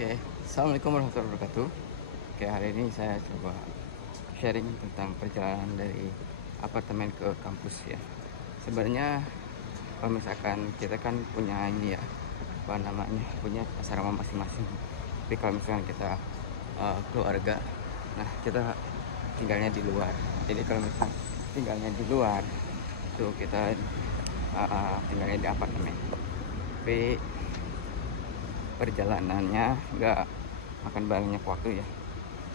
Oke, Assalamualaikum warahmatullahi wabarakatuh. Oke, hari ini saya coba sharing tentang perjalanan dari apartemen ke kampus ya. Sebenarnya kalau misalkan kita kan punya ini ya, apa namanya, punya asrama masing-masing. Tapi kalau misalkan kita keluarga, nah kita tinggalnya di luar. Jadi kalau misalkan tinggalnya di luar, itu kita tinggalnya di apartemen. Tapi perjalanannya nggak makan banyak waktu ya,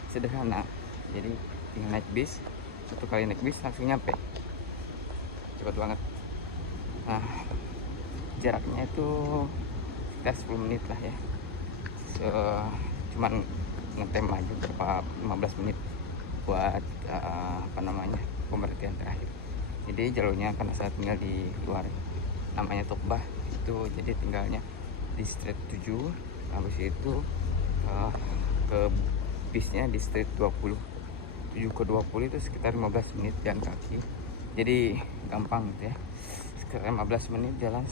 sederhana. Jadi tinggal naik bis, satu kali naik bis langsung nyampe, cepet banget. Nah, jaraknya itu sekitar 10 menit lah ya. Cuman ngetem aja berapa 15 menit buat apa namanya, pemberhentian terakhir. Jadi jalurnya karena saya tinggal di luar, namanya Tokbah itu, jadi tinggalnya di street 7. Habis itu ke bisnya di street 20. 7 ke 20 itu sekitar 15 menit jalan kaki, jadi gampang gitu ya. Sekitar 15 menit jalan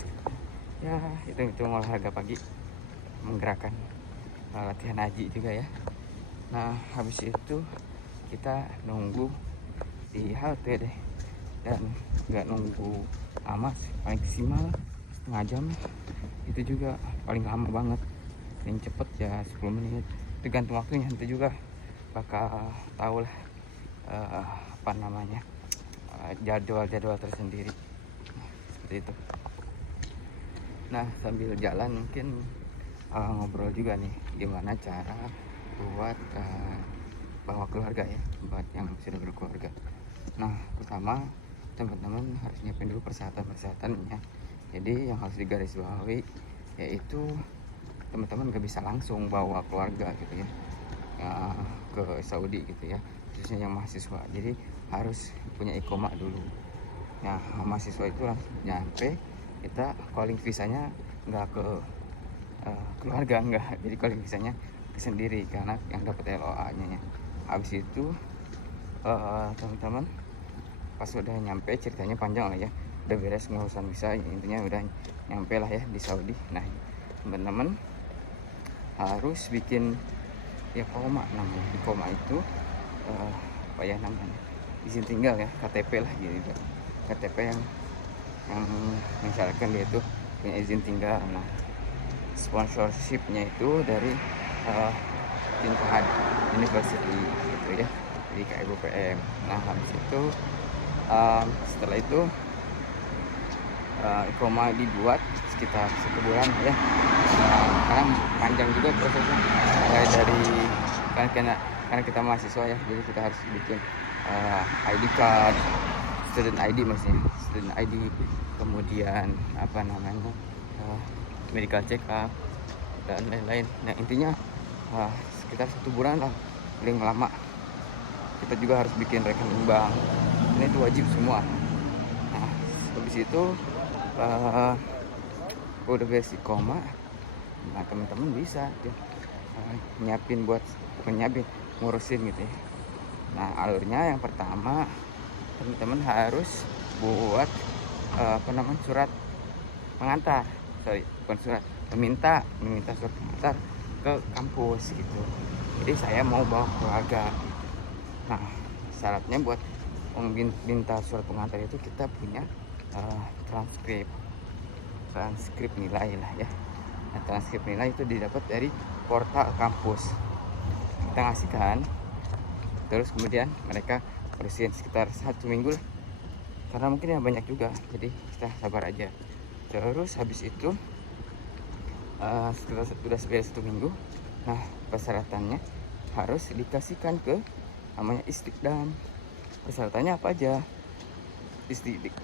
ya, itu olahraga pagi, menggerakkan latihan haji juga ya. Nah, habis itu kita nunggu di halte deh, dan nggak nunggu lama sih, paling maksimal setengah jam. Itu juga paling lama banget, yang cepet ya 10 menit, tergantung waktunya. Nanti juga bakal tahu lah apa namanya, jadwal-jadwal tersendiri. Nah, seperti itu. Nah, sambil jalan mungkin ngobrol juga nih, gimana cara buat bawa keluarga ya, buat yang sudah berkeluarga. Nah, pertama teman-teman harus nyiapin dulu persyaratan-persyaratannya. Jadi yang harus digarisbawahi yaitu teman-teman gak bisa langsung bawa keluarga gitu ya, ke Saudi gitu ya, khususnya yang mahasiswa. Jadi harus punya iqomah dulu. Nah, mahasiswa itu langsung nyampe, kita calling visanya nggak ke keluarga, nggak, jadi calling visanya ke sendiri karena yang dapat LOA-nya ya. Habis itu teman-teman pas udah nyampe, ceritanya panjang lah ya, udah beres ngurusan visa, intinya udah nyampe lah ya di Saudi. Nah, teman-teman harus bikin ya koma, namanya di koma itu apa ya namanya, izin tinggal ya, KTP lah gitu, KTP yang mensyaratkan dia itu punya izin tinggal. Nah, sponsorshipnya itu dari Bin Fahad University gitu ya, jadi KIUPM. Nah, habis itu setelah itu iqomah dibuat sekitar 1 bulan ya, karena panjang juga prosesnya, mulai dari karena kita mahasiswa ya, jadi kita harus bikin ID card, student ID maksudnya, student ID, kemudian apa namanya, medical check up dan lain-lain. Nah, intinya sekitar 1 bulan lah paling lama. Kita juga harus bikin rekening bank, ini itu wajib semua. Nah, habis itu udah beres iqomah, nah teman-teman bisa ya, nyiapin buat, bukan nyiapin, ngurusin gitu ya. Nah, alurnya yang pertama teman-teman harus buat apa namanya, surat pengantar, bukan surat, meminta surat pengantar ke kampus gitu. Jadi saya mau bawa keluarga. Nah, syaratnya buat meminta surat pengantar itu kita punya transkrip nilai lah ya. Nah, transkrip nilai itu didapat dari portal kampus, kita ngasihkan, terus kemudian mereka urusin sekitar 1 minggu lah, karena mungkin ya banyak juga, jadi kita sabar aja. Terus habis itu setelah sudah beres 1 minggu, nah persyaratannya harus dikasihkan ke namanya Istiqdam. Persyaratannya apa aja?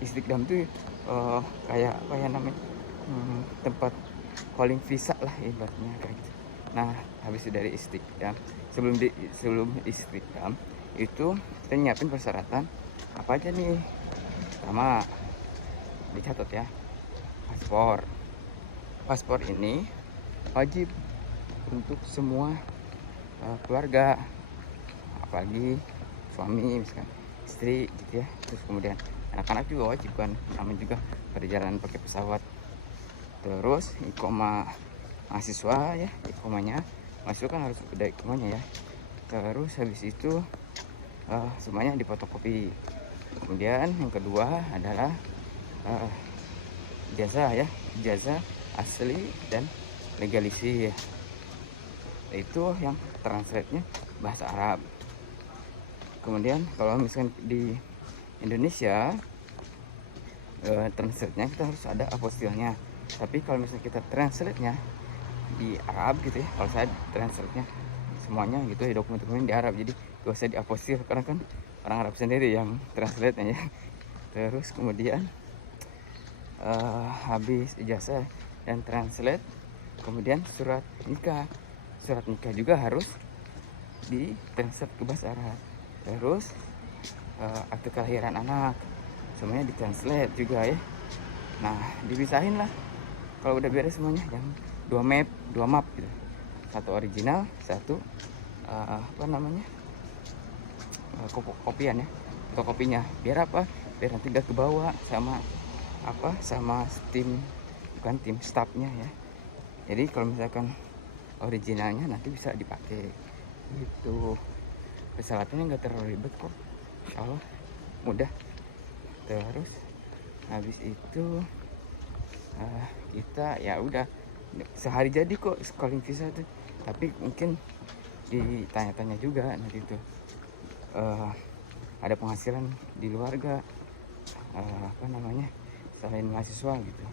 Istiqdam tuh kayak apa ya namanya, tempat calling visa lah ibaratnya kayak gitu. Nah, habis dari Istiqdam, sebelum Istiqdam itu kita nyiapin persyaratan apa aja nih. Pertama, dicatat ya, paspor ini wajib untuk semua keluarga, apalagi suami misalkan, istri gitu ya. Terus kemudian anak-anak juga wajib kan, namanya juga perjalanan pakai pesawat. Terus iqomah mahasiswa ya, iqomahnya masuk kan harus ada semuanya ya. Terus habis itu semuanya difotokopi. Kemudian yang kedua adalah ijazah asli dan legalisir. Itu yang translate-nya bahasa Arab. Kemudian kalau misalkan di Indonesia translate-nya kita harus ada apostilnya. Tapi kalau misalnya kita translate-nya di Arab gitu ya, kalau saya translate-nya semuanya gitu ya, dokumen-dokumen di Arab, jadi gak usah diapostil karena kan orang Arab sendiri yang translate-nya ya. Terus kemudian habis ijazah dan translate, kemudian surat nikah juga harus di translate ke bahasa Arab. Terus akte kelahiran anak semuanya di translate juga ya. Nah, dipisahin lah kalau udah beres semuanya, yang dua map gitu, satu original, satu kopian ya, fotokopinya. Biar apa? Biar nanti gak kebawa sama tim staffnya ya. Jadi kalau misalkan originalnya nanti bisa dipakai gitu. Persyaratannya nggak terlalu ribet kok, insya Allah mudah. Terus habis itu kita ya udah sehari jadi kok calling visa tuh. Tapi mungkin ditanya-tanya juga nanti tuh ada penghasilan di luar gak, selain mahasiswa gitu.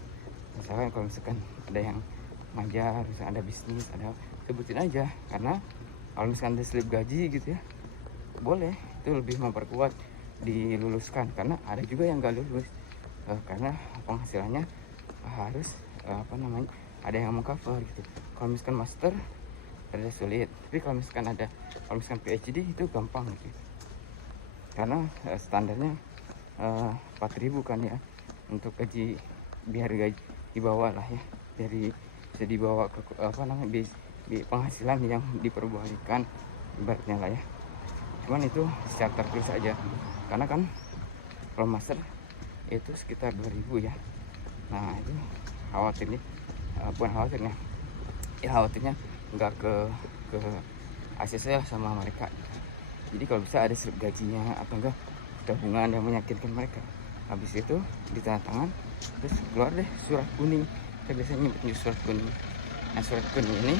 Misalkan kalau misalkan ada yang ngajar, misalkan ada bisnis, ada, sebutin aja. Karena kalau misalkan ada slip gaji gitu ya, boleh, itu lebih memperkuat diluluskan. Karena ada juga yang gak lulus karena penghasilannya harus ada yang mengcover gitu. Kalau misalkan master ada sulit, tapi kalau misalkan PhD itu gampang gitu. Karena standarnya 4.000 kan ya untuk gaji, biar gaji dibawa lah ya, dari bisa dibawa ke di penghasilan yang diperbolehkan ibaratnya lah ya. Cuman itu secara tertulis aja, karena kan kalau master itu sekitar 2.000 ya. Nah itu khawatirnya khawatirnya nggak ke ACC sama mereka. Jadi kalau bisa ada slip gajinya atau enggak tabungan yang meyakinkan mereka. Habis itu ditandatangan, terus keluar deh surat kuning. Kita biasanya nyebutnya surat kuning. Nah surat kuning ini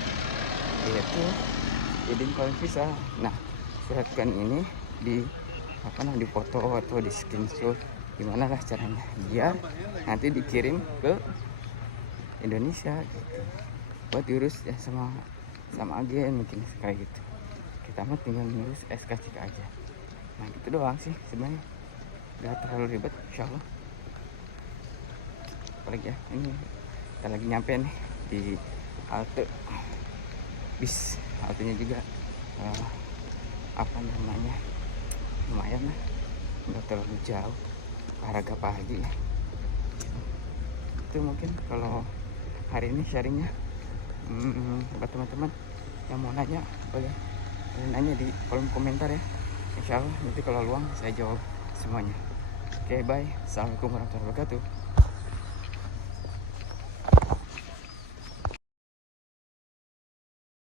yaitu izin calling visa. Nah surat kuning ini di foto atau di screenshot, gimana lah caranya biar nanti dikirim ke Indonesia gitu, buat diurus ya sama agen mungkin kayak gitu. Kita mah tinggal ngurus SKCK aja. Nah gitu doang sih sebenarnya, gak terlalu ribet insyaallah. Apalagi ya, ini kita lagi nyampe nih di halte bis. Haltenya juga lumayan lah, nggak terlalu jauh, arah pagi ya. Itu mungkin kalau hari ini sharingnya buat teman-teman yang mau nanya, boleh nanya di kolom komentar ya. Insya Allah nanti kalau luang saya jawab semuanya. Oke, bye. Assalamualaikum warahmatullahi wabarakatuh.